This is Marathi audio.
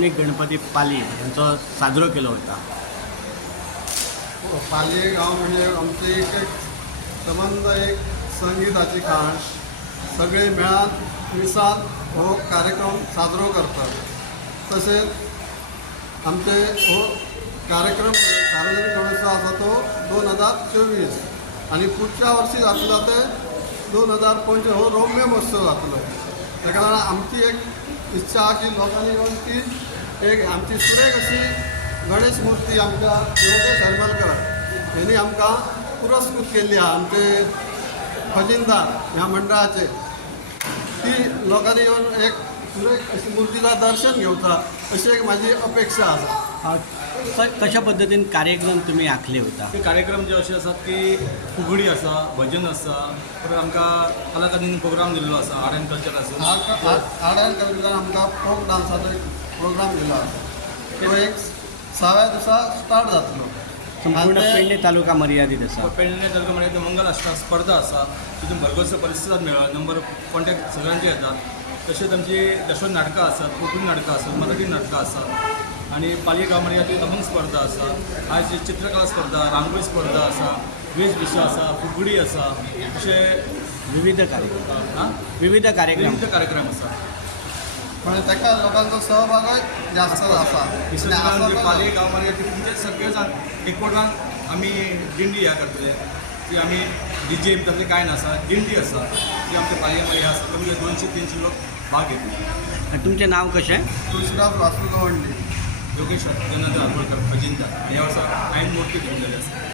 सार्वजनिक गणपती पाली यांचा साजरो केला होता. पालये गांव म्हणजे आमची एक संबंध एक संगीताची खाण सगळे मेळान मिसाल हो कार्यक्रम साजरो करतात. तसेच आमचे हो कार्यक्रम सार्वजनिक गणेशोत्सव आसा तो 2024 आणि पुढच्या वर्षी जातलो ते 2025 हो रौम्य महोत्सव जातलो. ताका लागून आमची एक इच्छा की लोकांनी येऊन ती एक आमची सुरेख अशी गणेश मूर्ती आमकां योगेश हरमलकर यांनी आमकां पुरस्कृत केल्ली आहा. आमचे खजिनदार ह्या मंडळाचे ती लोकांनी येऊन एक सुरेख अशी मूर्तीचं दर्शन घेवचा अशी एक माझी अपेक्षा आसा. कशा पद्धतीन कार्यक्रम तुम्ही आखले होता? ते कार्यक्रम जे असे असतात की फुगडी आसा, भजन आसा, परत आमकां कलाकारांनी प्रोग्राम दिल्लो आसा, आर्ट एंड कल्चर आसून आर्ट एंड कल्चरान आमकां फोक डान्साचो एक प्रोग्राम दिलो आसा. तो एक 6व्या दिसा स्टार्ट जातलो. संपूर्ण पेडणे तालुका मर्यादित असा. पेडणे तालुक्यामध्ये मंगल अष्टक स्पर्धा आसा, तितून भरगोसो प्रतिसाद मेळ्ळा. नंबर कॉन्टॅक्ट सगळ्यांचे येतात. तशेंच आमची दशवंत नाटकां आसात, कोंकणी नाटकां आसात, मराठी नाटकां आसात आणि पालये गांव मर्यादित अभंग स्पर्धा आसा. आयज चित्रकला स्पर्धा, रांगोळी स्पर्धा आसा, वेशभूषा आसा, फुगडी आसा, अशे विविध कार्यक्रम कार्यक्रम आसा. पण ताका लोकांचो सहभागय जास्त आसा. विसर्जनान पालये गांव मर्यादित म्हणजे सगळे जाण एकवटान आमी दिंडी ह्या करतले. ती आमी DJ तसले कांय नासा, दिंडी आसा ती आमच्या पालये आसा. कमी 200-300 लोक भाग घेतले. तुमचे नाव कशें? तुळशीदास वासू गवंडी. योगेश जनार्दन आंबोळकर खजिनदार. ह्या वर्सा हांवें मूर्ती घेवन गेले आसा.